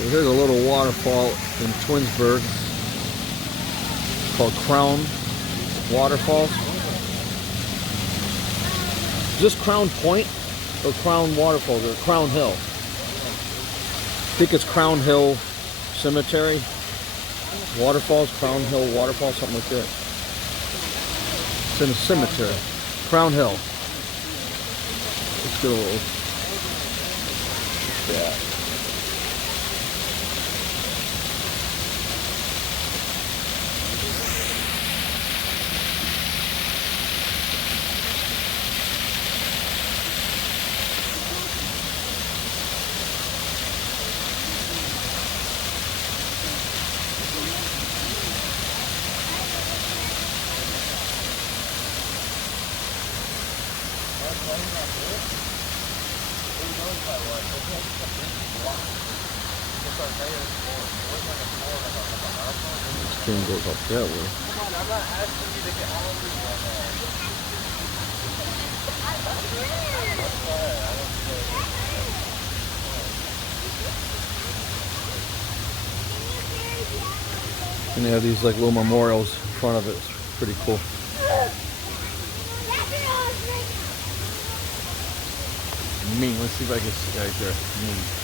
So here's a little waterfall in Twinsburg called Crown Waterfalls. Is this Crown Point or Crown Waterfalls or Crown Hill? I think it's Crown Hill Cemetery. Waterfalls, Crown Hill Waterfall, something like that. It's in a cemetery. Crown Hill. Let's get a little. Yeah. This thing goes up that way. I'm not asking you to get all of these right now. And they have these like little memorials in front of it. It's pretty cool. Mean. Let's see if I can see right there. Mean.